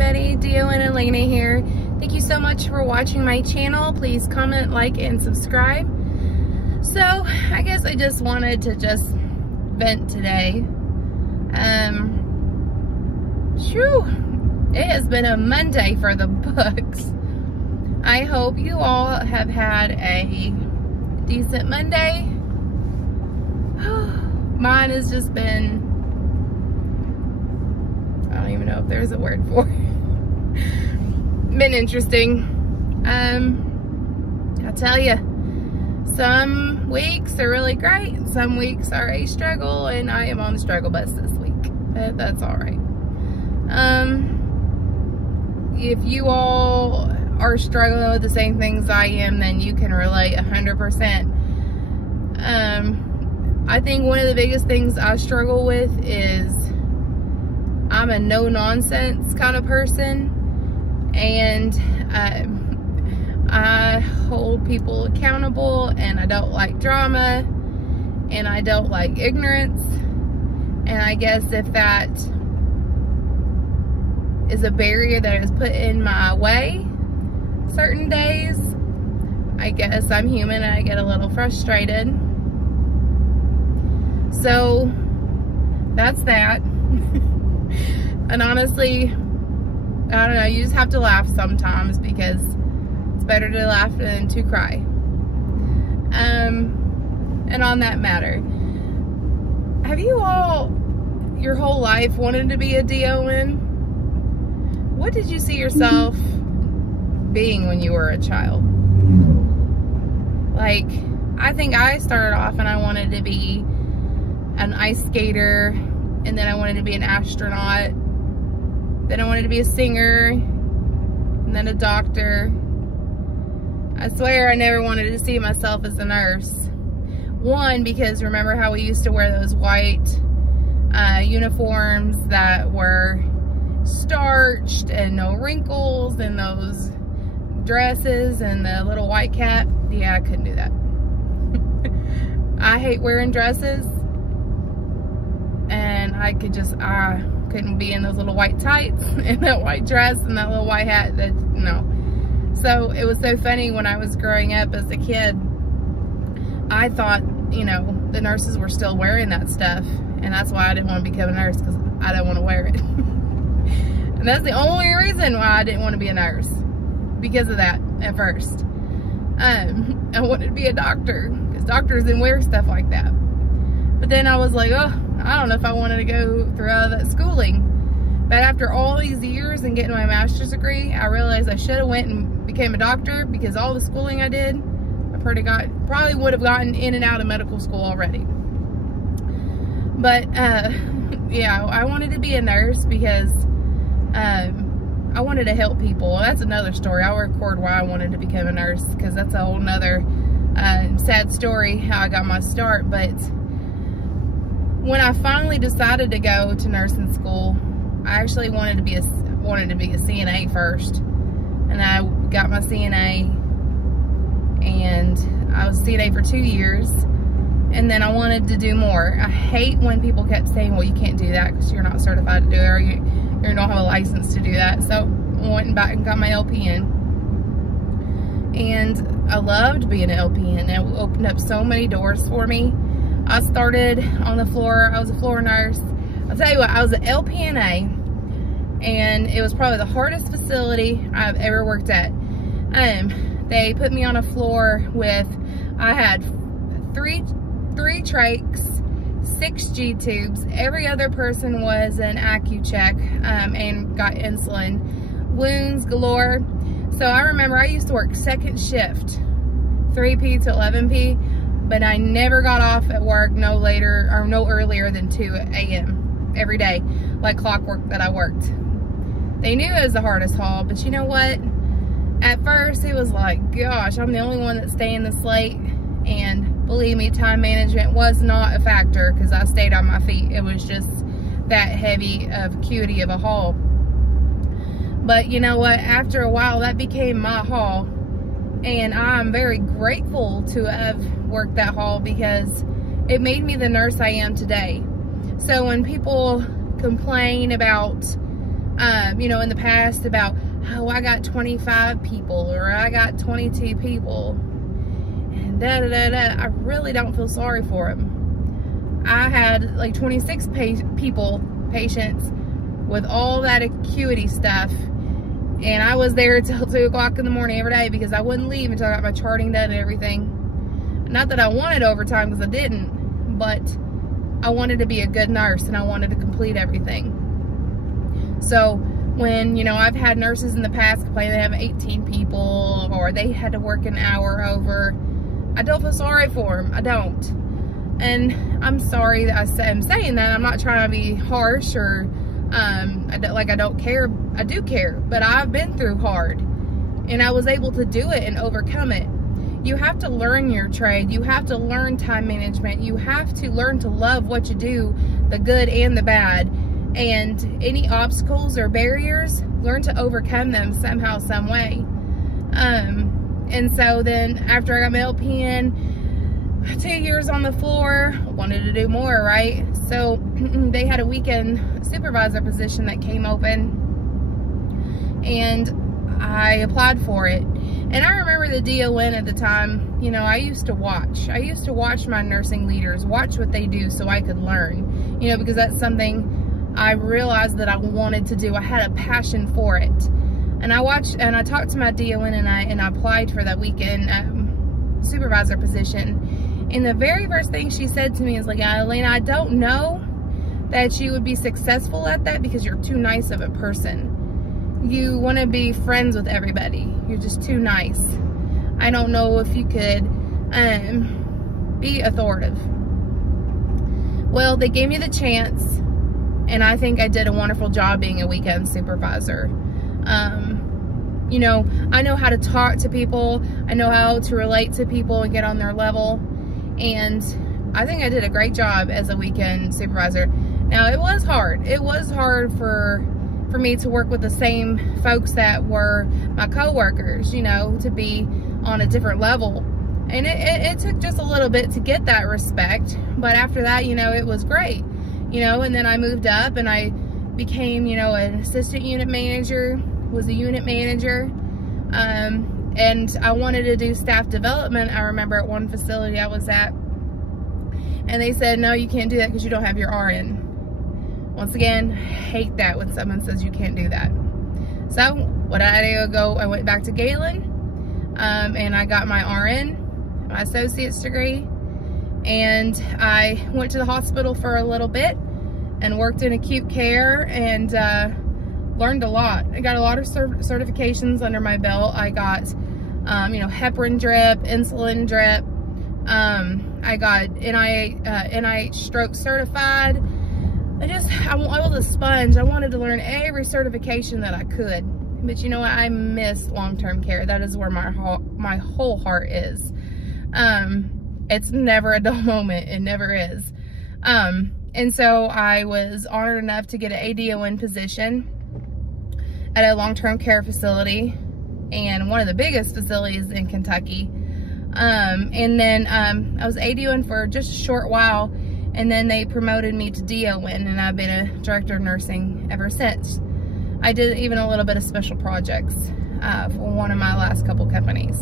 everybody, Dio and Elena here. Thank you so much for watching my channel. Please comment, like, and subscribe. So, I guess I just wanted to just vent today. It has been a Monday for the books. I hope you all have had a decent Monday. Mine has just been, I don't even know if there's a word for it. Been interesting. I'll tell you, some weeks are really great, some weeks are a struggle, and I am on the struggle bus this week, but that's all right. If you all are struggling with the same things I am, then you can relate 100%. I think one of the biggest things I struggle with is I'm a no-nonsense kind of person, and I hold people accountable, and I don't like drama, and I don't like ignorance. And I guess if that is a barrier that is put in my way certain days, I guess I'm human and I get a little frustrated. So that's that. And honestly, I don't know, you just have to laugh sometimes, because it's better to laugh than to cry. And on that matter, have you all your whole life wanted to be a DON? What did you see yourself being when you were a child? Like, I think I started off and I wanted to be an ice skater, and then I wanted to be an astronaut, then I wanted to be a singer, and then a doctor. I swear I never wanted to see myself as a nurse. One, because remember how we used to wear those white uniforms that were starched and no wrinkles, and those dresses and the little white cap. Yeah, I couldn't do that. I hate wearing dresses, and I couldn't be in those little white tights and that white dress and that little white hat. That, no. So it was so funny when I was growing up as a kid, I thought, you know, the nurses were still wearing that stuff, and that's why I didn't want to become a nurse, because I didn't want to wear it. And that's the only reason why I didn't want to be a nurse, because of that at first. I wanted to be a doctor, because doctors didn't wear stuff like that. But then I was like, oh, I don't know if I wanted to go through all that schooling. But after all these years and getting my master's degree, I realized I should have went and became a doctor, because all the schooling I did, I probably would have gotten in and out of medical school already. But yeah, I wanted to be a nurse because I wanted to help people. That's another story. I'll record why I wanted to become a nurse, because that's a whole nother sad story how I got my start. But when I finally decided to go to nursing school, I actually wanted to be a CNA first, and I got my CNA, and I was CNA for 2 years, and then I wanted to do more. I hate when people kept saying, well, you can't do that because you're not certified to do it, or you don't have a license to do that. So I went back and got my LPN, and I loved being an LPN. It opened up so many doors for me. I started on the floor. I was a floor nurse. I'll tell you what, I was an LPNA, and it was probably the hardest facility I've ever worked at. They put me on a floor with, I had three trachs, 6 G tubes. Every other person was an Accu-Chek and got insulin. Wounds galore. So I remember I used to work second shift, 3P to 11P, but I never got off at work no earlier than 2 a.m. every day, like clockwork that I worked. They knew it was the hardest haul, but you know what? At first, it was like, gosh, I'm the only one that's staying this late. And believe me, time management was not a factor, because I stayed on my feet. It was just that heavy of acuity of a haul. But you know what? After a while, that became my haul. And I'm very grateful to have worked that haul, because it made me the nurse I am today. So when people complain about you know, in the past about, oh, I got 25 people or I got 22 people and I really don't feel sorry for them. I had like 26 patients with all that acuity stuff, and I was there till 2 o'clock in the morning every day because I wouldn't leave until I got my charting done and everything. Not that I wanted overtime, because I didn't, but I wanted to be a good nurse and I wanted to complete everything. So when, you know, I've had nurses in the past complain they have 18 people or they had to work an hour over, I don't feel sorry for them. I don't. And I'm sorry that I'm saying that. I'm not trying to be harsh or I don't care. I do care, but I've been through hard and I was able to do it and overcome it. You have to learn your trade. You have to learn time management. You have to learn to love what you do, the good and the bad. And any obstacles or barriers, learn to overcome them somehow, some way. And so then after I got my LPN, 2 years on the floor, wanted to do more, right? So they had a weekend supervisor position that came open and I applied for it. And I remember the DON at the time, you know, I used to watch my nursing leaders, watch what they do so I could learn, you know, because that's something I realized that I wanted to do. I had a passion for it. And I watched and I talked to my DON and I applied for that weekend supervisor position. And the very first thing she said to me is like, Elena, I don't know that you would be successful at that because you're too nice of a person. You want to be friends with everybody. You're just too nice. I don't know if you could be authoritative. Well, they gave me the chance, and I think I did a wonderful job being a weekend supervisor. You know, I know how to talk to people. I know how to relate to people and get on their level. And I think I did a great job as a weekend supervisor. Now, it was hard. It was hard for me to work with the same folks that were my co-workers, you know, to be on a different level. And it took just a little bit to get that respect. But after that, you know, it was great. You know, and then I moved up and I became, you know, an assistant unit manager, was a unit manager. And I wanted to do staff development. I remember at one facility I was at, and they said, no, you can't do that because you don't have your RN. Once again, hate that when someone says you can't do that. So what did I do? I went back to Galen, and I got my RN, my associate's degree, and I went to the hospital for a little bit and worked in acute care and learned a lot. I got a lot of certifications under my belt. I got, you know, heparin drip, insulin drip. I got NIH stroke certified. I was a sponge. I wanted to learn every certification that I could. But you know what? I miss long-term care. That is where my whole heart is. It's never a dull moment. It never is. And so I was honored enough to get an ADON position at a long-term care facility, and one of the biggest facilities in Kentucky. And then I was ADON for just a short while, and then they promoted me to DON, and I've been a director of nursing ever since. I did even a little bit of special projects for one of my last couple companies.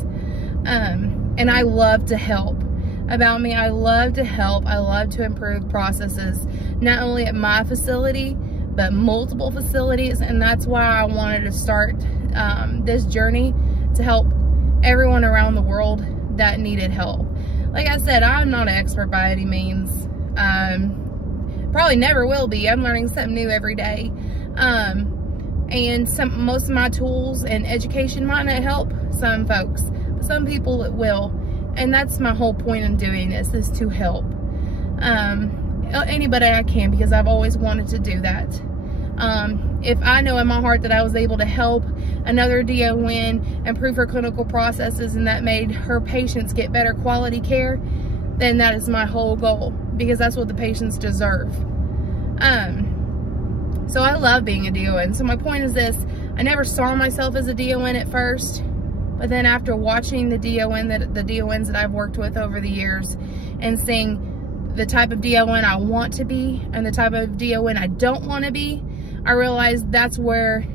And I love to help. About me, I love to help. I love to improve processes, not only at my facility, but multiple facilities. And that's why I wanted to start this journey to help everyone around the world that needed help. Like I said, I'm not an expert by any means. Probably never will be. I'm learning something new every day. And most of my tools and education might not help some folks, but some people it will. And that's my whole point in doing this, is to help anybody I can, because I've always wanted to do that. If I know in my heart that I was able to help another DON improve her clinical processes and that made her patients get better quality care, then that is my whole goal, because that's what the patients deserve. So I love being a DON. So my point is this: I never saw myself as a DON at first, but then after watching the DONs that I've worked with over the years and seeing the type of DON I want to be and the type of DON I don't want to be, I realized that's where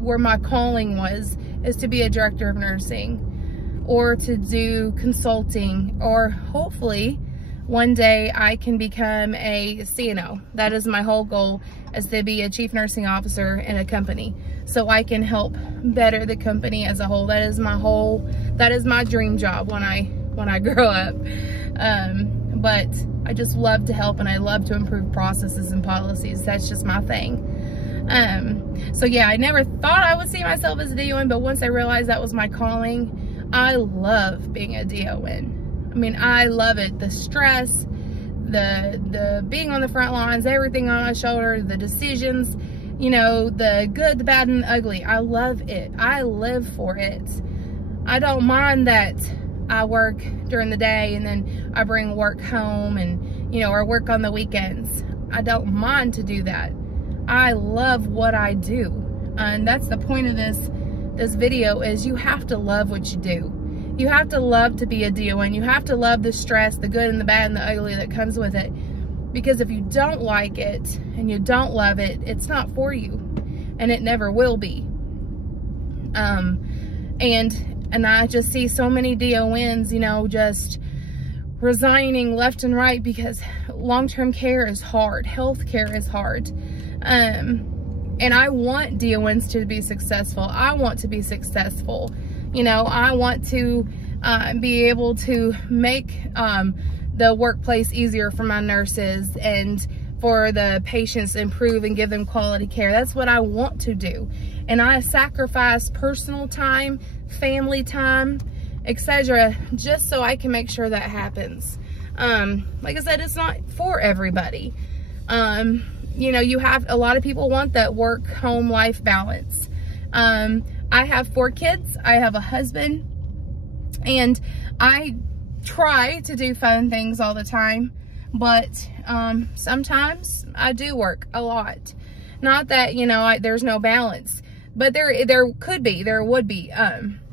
where my calling was, is to be a director of nursing or to do consulting, or hopefully one day I can become a CNO. That is my whole goal, is to be a chief nursing officer in a company so I can help better the company as a whole. That is my dream job when I grow up. But I just love to help, and I love to improve processes and policies. That's just my thing. So yeah, I never thought I would see myself as a DON, but once I realized that was my calling, I love being a DON. I mean, I love it. The stress, the being on the front lines, everything on my shoulders, the decisions, you know, the good, the bad, and the ugly. I love it. I live for it. I don't mind that I work during the day and then I bring work home, and, you know, or work on the weekends. I don't mind to do that. I love what I do. And that's the point of this video, is you have to love what you do. You have to love to be a DON. You have to love the stress, the good and the bad and the ugly that comes with it. Because if you don't like it and you don't love it, it's not for you. And it never will be. And I just see so many DONs, you know, just resigning left and right because long-term care is hard. Healthcare is hard. And I want DONs to be successful. I want to be successful. You know, I want to be able to make the workplace easier for my nurses and for the patients to improve and give them quality care. That's what I want to do. And I sacrifice personal time, family time, etc., just so I can make sure that happens. Like I said, it's not for everybody. You know, you have a lot of people want that work-home life balance. I have 4 kids, I have a husband, and I try to do fun things all the time, but sometimes I do work a lot. Not that, you know, there's no balance, but there would be,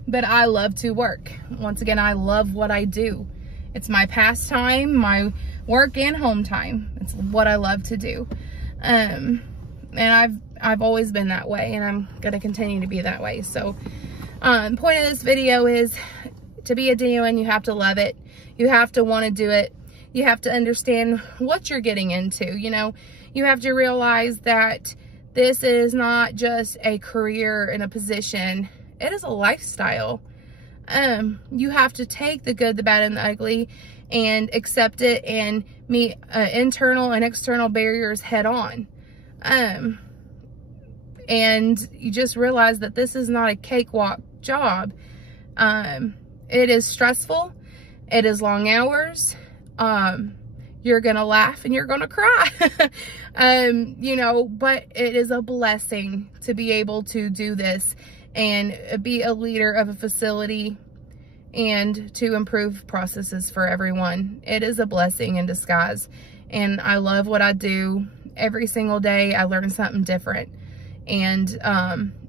but I love to work. Once again, I love what I do. It's my pastime, my work and home time. It's what I love to do. And I've always been that way, and I'm gonna continue to be that way. So, the point of this video is to be a DON, you have to love it. You have to want to do it. You have to understand what you're getting into. You know, you have to realize that this is not just a career and a position. It is a lifestyle. You have to take the good, the bad, and the ugly and accept it and meet internal and external barriers head on. And you just realize that this is not a cakewalk job. It is stressful. It is long hours. You're gonna laugh and you're gonna cry. You know, but it is a blessing to be able to do this and be a leader of a facility and to improve processes for everyone. It is a blessing in disguise. And I love what I do. Every single day I learn something different. And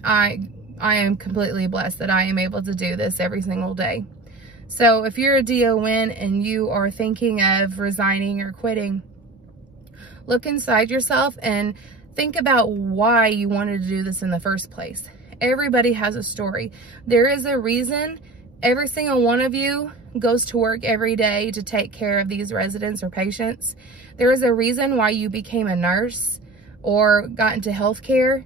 I am completely blessed that I am able to do this every single day. So if you're a DON and you are thinking of resigning or quitting, look inside yourself and think about why you wanted to do this in the first place. Everybody has a story. There is a reason every single one of you goes to work every day to take care of these residents or patients. There is a reason why you became a nurse or got into healthcare.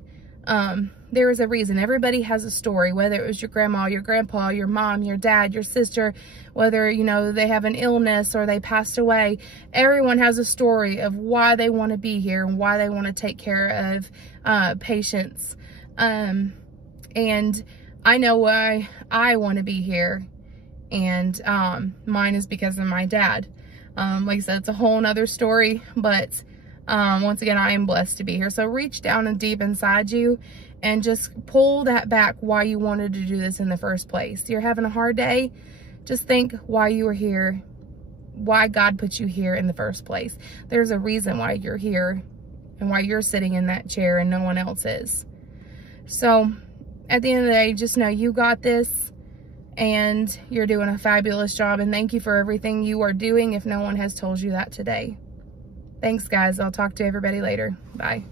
There is a reason. Everybody has a story, whether it was your grandma, your grandpa, your mom, your dad, your sister, whether, you know, they have an illness or they passed away. Everyone has a story of why they want to be here and why they want to take care of patients. And I know why I want to be here, and mine is because of my dad. Like I said, it's a whole nother story, but once again, I am blessed to be here. So reach down and deep inside you and just pull that back why you wanted to do this in the first place. You're having a hard day, just think why you were here, why God put you here in the first place. There's a reason why you're here and why you're sitting in that chair and no one else is. So at the end of the day, just know you got this and you're doing a fabulous job, and thank you for everything you are doing if no one has told you that today. Thanks, guys. I'll talk to everybody later. Bye.